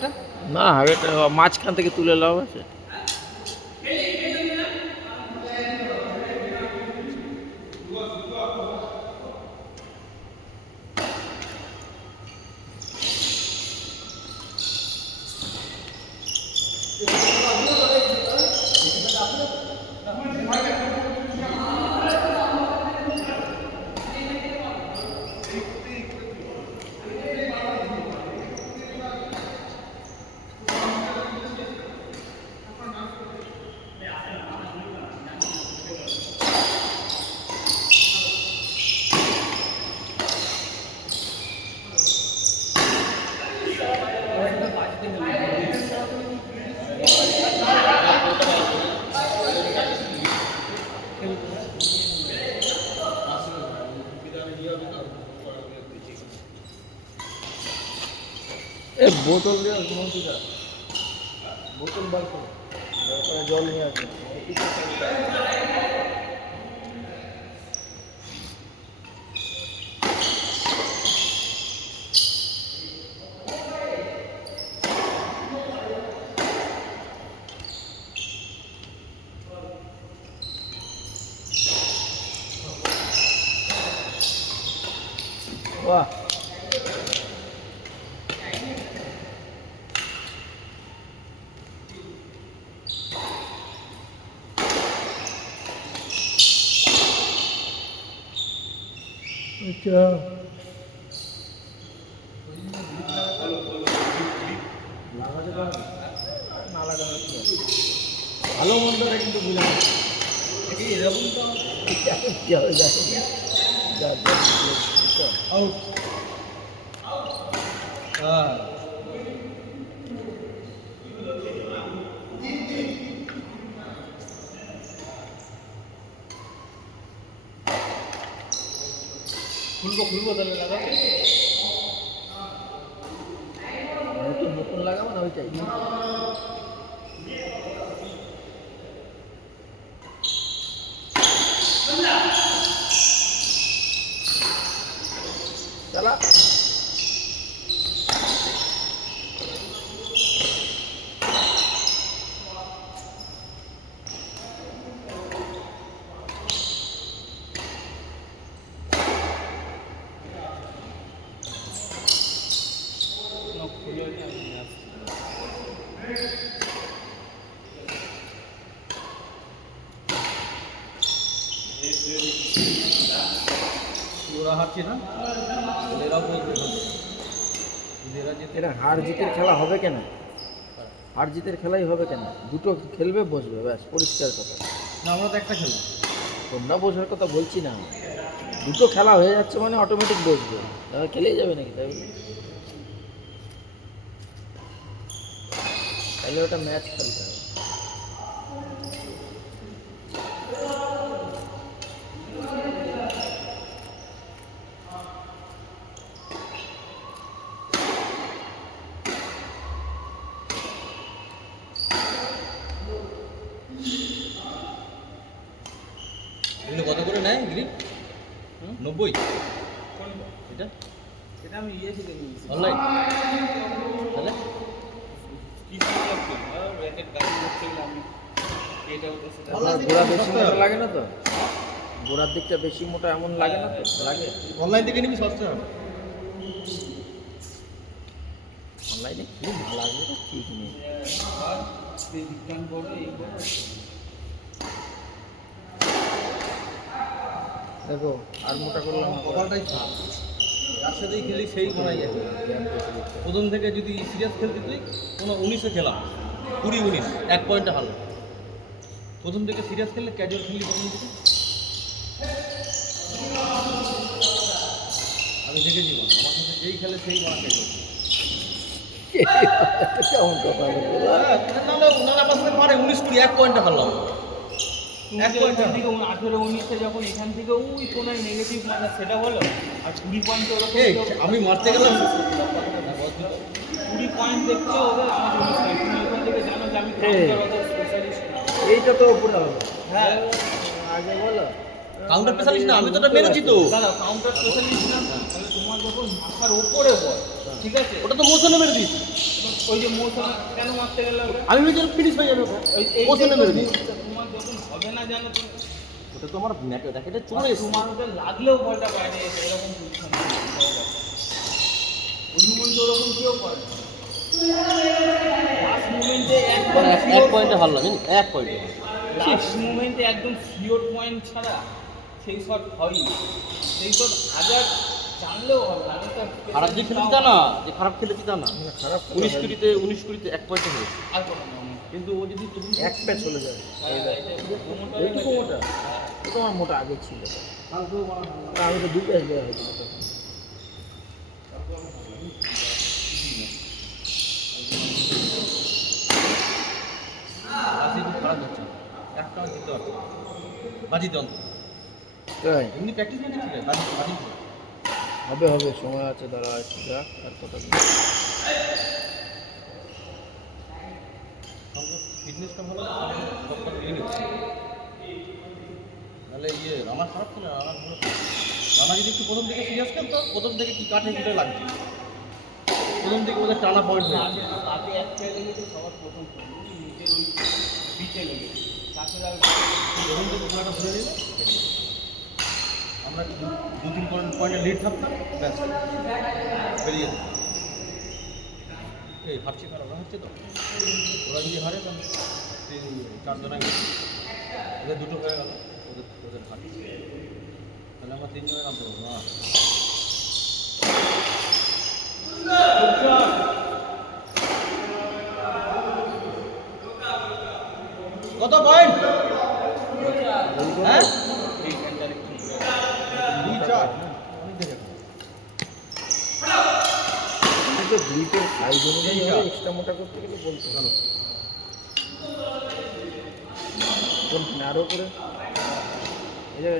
আগেরটা? না আগেটা মাঝখান থেকে তুলে লাভ আছে। বোতল দিয়ে মন্ত্রীটা বোতল বার করে জল নিয়ে আসবে। বাহ ভালো মন্দটা কিন্তু বুঝে এরকম তো কি হবে খুলবো তাহলে লাগাবো নতুন লাগাবো না ওইটাই চালা ওরা হারছে না এরাও বলবে এটা হার জিতের খেলা হবে কেন? হার জিতের খেলাই হবে কেন? দুটো খেলবে বসবে ব্যাস পরিষ্কার কথা। না আমরা তো একটা খেলবো। তোমরা বোঝার কথা বলছি না, দুটো খেলা হয়ে যাচ্ছে মানে অটোমেটিক বসবে, তাহলে খেলেই যাবে নাকি? তাহলে ওটা ম্যাচ খেলতে হবে। এগুলো কত করে নেয় গ্রিপ? 90? এটা এটা আমি ইয়ে থেকে নিয়েছি অনলাইন তাহলে কি লাগবে রেটেড গাড়ি করতে গেলে আমি এটা হতো সেটা আপনার গোড়া বেশি মোটা লাগে না তো? গোড়ার দিকটা বেশি মোটা এমন লাগে না তো? লাগে। অনলাইন থেকে নিবি সস্তা হবে। অনলাইনে কি ভালো লাগবে তো ঠিক নেই। বিজ্ঞান পড়ে এই দেখো আর মোটা করলাম কপালটাই খারাপ, যার সাথেই খেলি সেই করাই যাবে। প্রথম থেকে যদি সিরিয়াস খেলতি তুই কোনো 19-এ খেলা 20-19 1 পয়েন্টে ভালো। প্রথম থেকে সিরিয়াস খেললে ক্যাজুয়াল খেললি প্রথম থেকে আমি দেখেছি আমার সাথে যেই খেলে সেই মারা ক্যাজুয়াল। কেমন কথা বলবো? নাহলে ওনারা আমার সাথে পারে 19-20 1 পয়েন্টে ভালো। এক পয়েন্ট থেকে 18-19 যখন এখান থেকে ওই কোনো নেগেটিভ মানে সেটা হলো আর 20 পয়েন্ট ওরা আমি মারতে গেলাম 20 পয়েন্ট দেখতে ওদের আমার 19 পয়েন্ট তুমি ওখান থেকে জানো যে আমি কাউন্টার ওদের স্পেশালিস্ট এইটা তো পুরো হবে। হ্যাঁ আগে বলো কাউন্টার স্পেশালিস্ট না, আমি তো ওটা মেরেছি তো। দাদা কাউন্টার স্পেশালিস্ট না তাহলে তোমার যখন মাথার ওপরে বল ঠিক আছে ওটা তো মোশনে মেরে দিয়েছি। ওই যে মৌসুম কেন মারতে গেলে ওটা আমি ভেবেছিলাম ফিনিশ হয়ে যাবে ওটা এই মোশনে মেরে দিই তোমার যখন হবে না জানো তুমি ওটা তো আমার র্যাকেটে চলে এসেছে তোমার ওটা লাগলেও বলটা বাইরে এসে এরকম পজিশন অনুমান তো ওরকম কেউ করে লাস্ট মুমেন্টে একদম এক পয়েন্টে হারলাম জানি এক পয়েন্টে লাস্ট মুমেন্টে একদম সিওর পয়েন্ট ছাড়া সেই শট হয়ই না। সেই শট হাজার জানলেও হবে না। আমি তো খারাপ যে খেলেছি তা না যে খারাপ খেলেছি তা না না, খারাপ 19-20 এক পয়েন্টে হয়েছে আর কোনো নিয়ম নেই। কিন্তু ও যদি তুমি এক প্যাচ চলে যাবে এইটুকু মোটা ও তো আমার মোটা আগে ছিল না, আমি তো দু প্যাচ দেওয়া হয়েছিল তখন বাজি খুব খারাপ হচ্ছে একটা জিততে পারছে না। বাজি দেন তাই এমনি প্র্যাকটিস ম্যাচে ছিল বাজি বাজি ছিল। হবে হবে সময় আছে দাঁড়া একটু যাক আর কথা বলি। ফিটনেসটা ভালো সবটা মিলে নিচ্ছে নাহলে রানা খারাপ ছিল না, রানা ভালো ছিল। রানা যদি একটু প্রথম থেকে সিরিয়াস খেলতো প্রথম থেকে কি কাঠে কুটে লাগছে প্রথম থেকে ওদের টানা পয়েন্ট হয়ে আগে আগে এক খেয়ে লেগেছে সবার প্রথম নিজের ওই পিচে লেগেছে তাকে প্রথম থেকে খেলাটা ধরে নিলে আমরা 2-3 পয়েন্টে লিড থাকতাম ব্যাস বেরিয়ে যেতাম। এই হারছে কারা ওরা হারছে তো ওরা যদি হারে তাহলে 4 জনায় গেছে ওদের দুটো হয়ে গেল ওদের হার তাহলে আমরা 3 জনে নামতে পারবো না কত পয়েন্ট হ্যাঁ 2-4 অনেক দেখে কিন্তু গ্রিপের সাইজ অনুযায়ী হবে এক্সট্রা মোটা করতে গেলে বলতে চলো কোন ন্যারো করে এই যে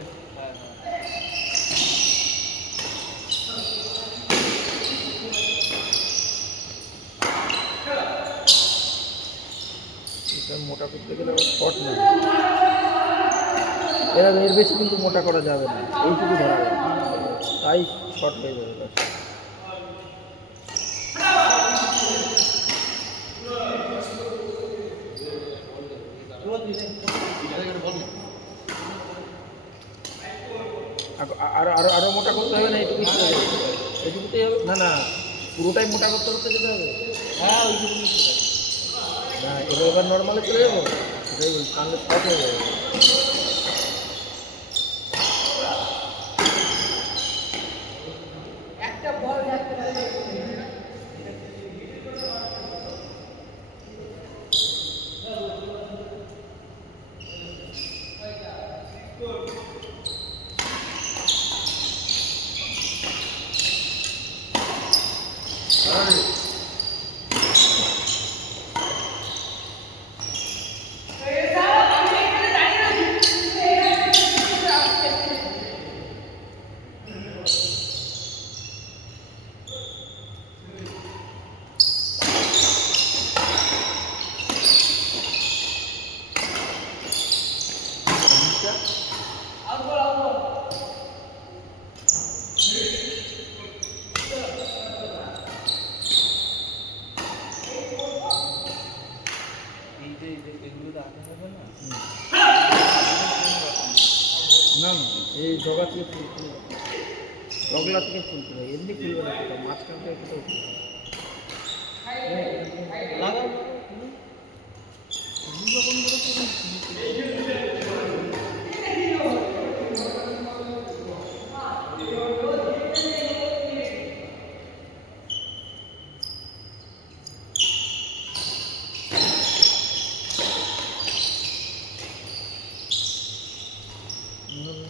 এটা মোটা করতে গেলে আবার শর্ট না এর বেশি কিন্তু মোটা করা যাবে না এইটুকু ধরা যাবে তাই শর্ট হয়ে যাবে ব্যাস আরো আরো আরো মোটা করতে হবে না এইটুকুই চলে যাবে এইটুকুতেই হবে না না পুরোটাই মোটা করতে করতে যেতে হবে হ্যাঁ ওইটুকুনি ঠিক আছে না এবার নর্মালে চলে যাবো সেটাই বলছি তাহলে শর্ট হয়ে যাবে এই যে এগুলো রাখা হবে না না না এই জগা থেকে ফুল খুলে জগলা থেকে ফুল খুলে এমনি খুলবে না কোথাও মাঝখান থেকে কোথাও খুলবে না। লাগাও হুম।